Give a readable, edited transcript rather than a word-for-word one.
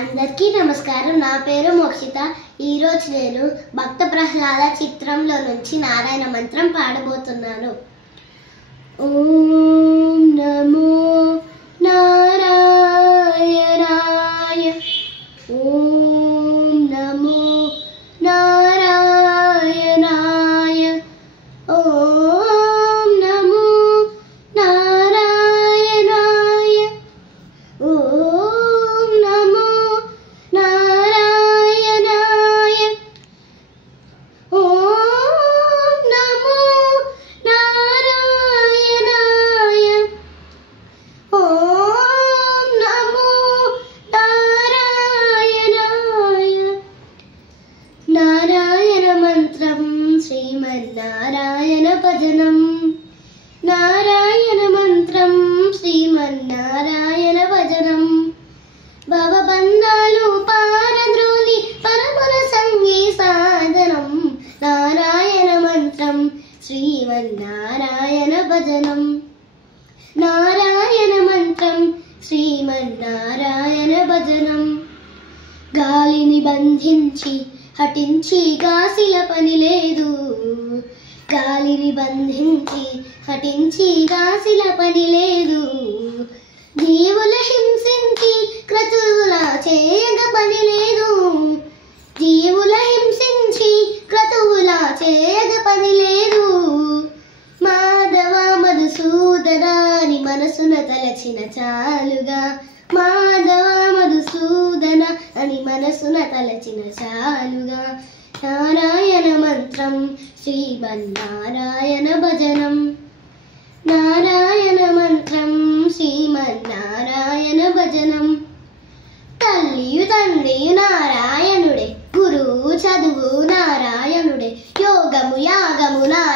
అందరికీ నమస్కారం. నా పేరు మోక్షిత. ఈరోజు నేను భక్త ప్రహ్లాద చిత్రంలో నుంచి నారాయణ మంత్రం పాడబోతున్నాను. ఓం నమో నారాయణాయ, ఓం నమో నారాయణాయ, ఓం నమో నారాయణాయ, ఓం నమో నారాయణాయ, ఓం నమో నారాయణాయ, ఓం నమో నారాయణాయ. నారాయణ మంత్రం శ్రీమన్నారాయణ భజనం, నారాయణ మంత్రం శ్రీమన్నారాయణ భజనం. భవబంధాలు పారద్రోలి పరముల సంగీ సాధనం, నారాయణ మంత్రం శ్రీమన్నారాయణ భజనం, నారాయణ మంత్రం శ్రీమన్నారాయణ భజనం. గాలిని బంధించి హఠించి గాసిల పని లేదు, గాలిని బంధించి హఠించి గాసిల పని లేదు. జీవుల హింసించి క్రతువుల చేయగ పని లేదు, జీవుల హింసించి క్రతువుల చేయగ పని లేదు. మాధవ మధుసూదనాని మనసున తలచిన చాలుగా, మాధవ మధుసూదన అని మనసున తలచిన చాలుగా. నారాయణ మంత్రం శ్రీమన్నారాయణ భజనం, నారాయణ మంత్రం శ్రీమన్నారాయణ భజనం. తల్లియు తండ్రియు నారాయణుడే, గురువు చదువు నారాయణుడే, యోగము యాగము నారాయణ